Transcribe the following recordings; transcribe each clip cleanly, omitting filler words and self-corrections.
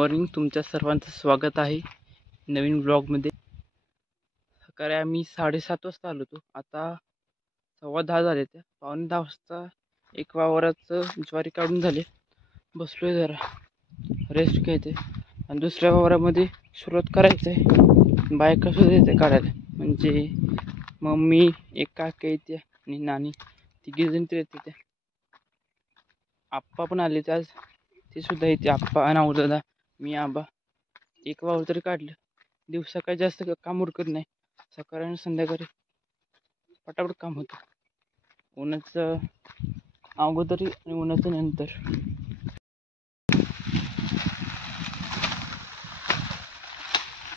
Morning. तुमच्या सर्वांचं स्वागत आहे नवीन ब्लॉगमध्ये. सकाळी आम्ही 7:30 वाजता आलो होतो. आता 10:15 झाले. त्या 9:15 वाजता एक वावराचं ज्वारी काढून झाले. बसलोय जरा रेस्ट घ्यायचे आणि दुसऱ्या वावरामध्ये सुरुवात करायचं आहे. बायका सुद्धा येते काढायला, म्हणजे मम्मी, एक काका येते आणि नानी, तिघीजण तर येते. त्या आप्पा पण आले आज, ते सुद्धा येते. आप्पा, नावदादा, मी, आबा. एक वावर तरी काढलं. दिवसा काही जास्त काम उरकत नाही, सकाळी आणि संध्याकाळी पटापट काम होतं. उन्हाचं अगोदर आणि उन्हाचं नंतर.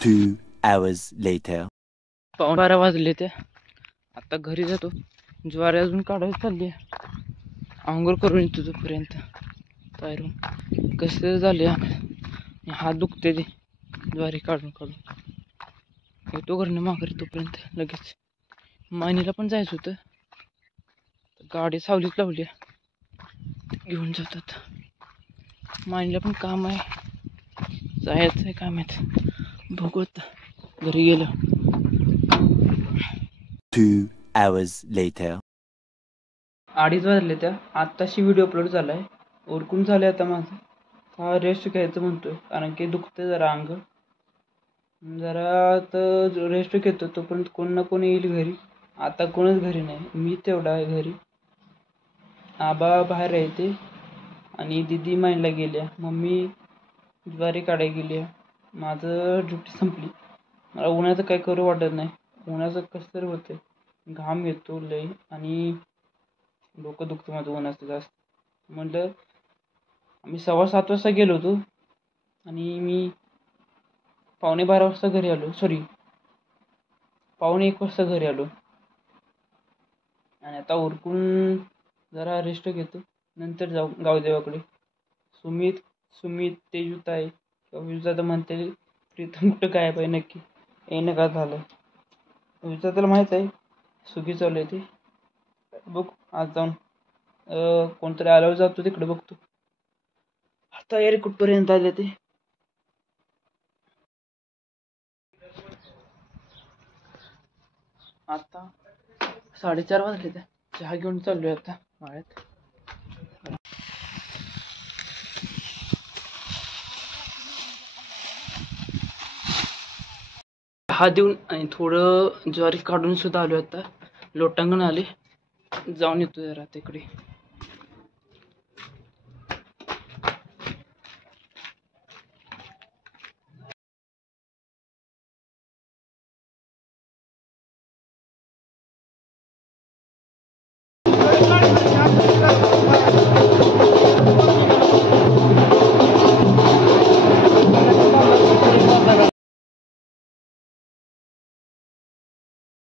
Two hours later. 12 वाजले. त्या आता घरी जातो. ज्वारी अजून काढायला चालली आहे. आंघोळ करून येतो तोपर्यंत तयारून. कसं झाले, हात दुखते ते ज्वारी काढून काढून. येतो घरनं माघारी तोपर्यंत लगेच. मायनीला पण जायचं होतं, गाडी सावलीत लावली, घेऊन जातात. मायनीला पण काम आहे, जायचं आहे कामात. बघू आता घरी गेलं. 2 hours later. 2:30 वाजले. त्या आत्ताशी व्हिडिओ अपलोड झाला आहे. उरकून झालं आता माझं. हा रेस्ट घ्यायचं म्हणतोय, कारण की दुखतं जरा अंग. जरा तर रेस्ट घेतो, तोपर्यंत कोण ना कोण येईल घरी. आता कोणच घरी नाही, मी तेवढा आहे घरी. आबा बाहेर येते आणि दिदी मायला गेल्या. मम्मी ज्वारी काढायला गेली. माझं ड्युटी संपली. मला उन्हाचं काय करू वाटत नाही. उन्हाचं कसं तरी होतं, घाम येतो लई आणि डोकं दुखतं माझं उन्हाचं जास्त. म्हटलं आम्ही 7:15 वाजता गेलो होतो आणि मी 11:45 वाजता घरी आलो. 1:45 वाजता घरी आलो. आणि आता उरकून जरा रेस्ट घेतो, नंतर जाऊ गावदेवाकडे. सुमित तेजुताई किंवा विजुता म्हणते प्रीतम कुठं काय पाहिजे नक्की येणं का झालं. विजुताला माहीत आहे सुगी चालू आहे ते. बघ आज जाऊन कोणतरी आल्यावर जातो तिकडे, बघतो. तयारी कुठपर्यंत आले ते. आता 4:30 वाजले. त्या चहा घेऊन चाललोय आता माळ्यात. चहा देऊन आणि थोडं ज्वारी काढून सुद्धा आलो. आता लोटांगण आले, जाऊन येतो जरा तिकडे.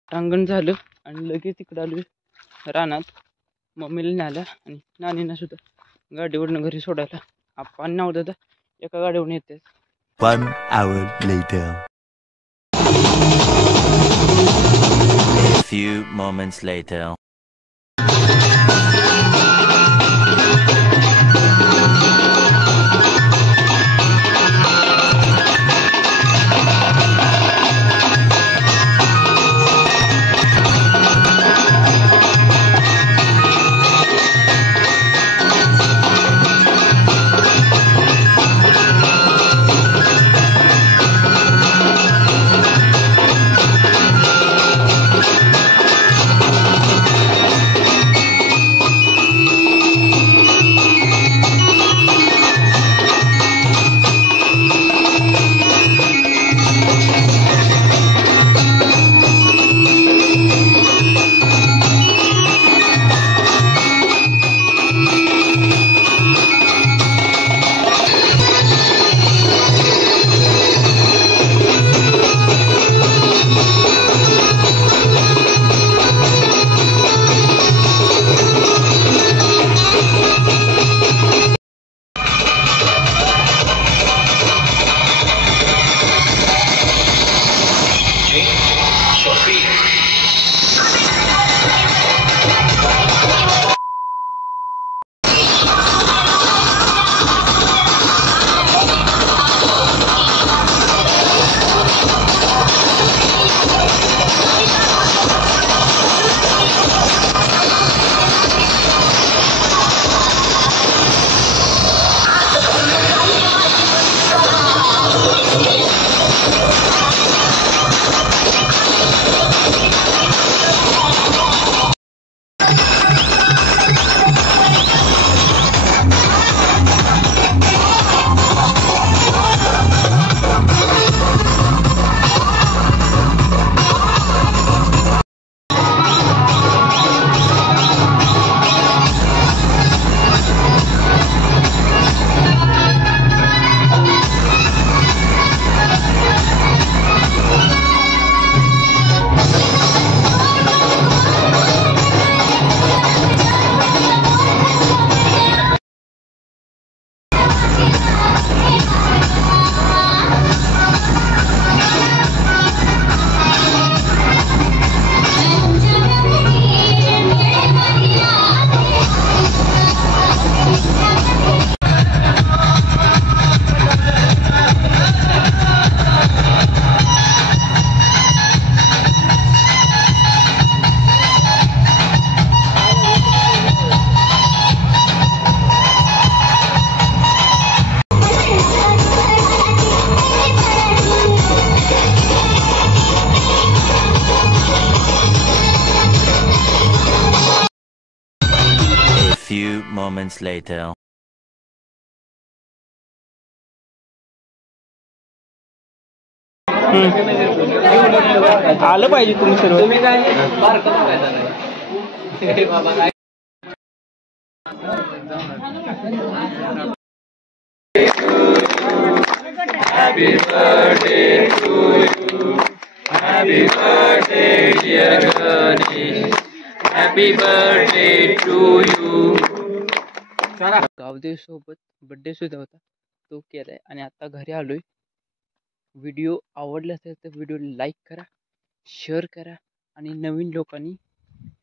टांगण झालं आणि लगेच तिकडं आलो रानात. मम्मीला न्यायला आणि नानींना सुद्धा गाडीवरनं घरी सोडायला. आप्पा आणि नावदादा एका गाडीवरून येते. 1 hour later. A few moments later. few moments later. आलं पाहिजे तुम्ही सर्व. Happy birthday to you. Happy birthday dear Ganesh. Happy birthday to you. Gavdev सोबत बर्थडे सुद्धा होता, तो केलाय. आणि आता घरी आलोय. व्हिडिओ आवडला असेल तर व्हिडिओ लाईक करा, शेअर करा आणि नवीन लोकांनी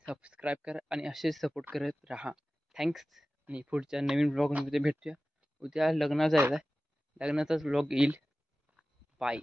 सबस्क्राईब करा आणि असेच सपोर्ट करत राहा. थँक्स. आणि पुढच्या नवीन ब्लॉगमध्ये भेटूया. उद्या लग्नात जायचं आहे, लग्नाचाच ब्लॉग येईल. बाय.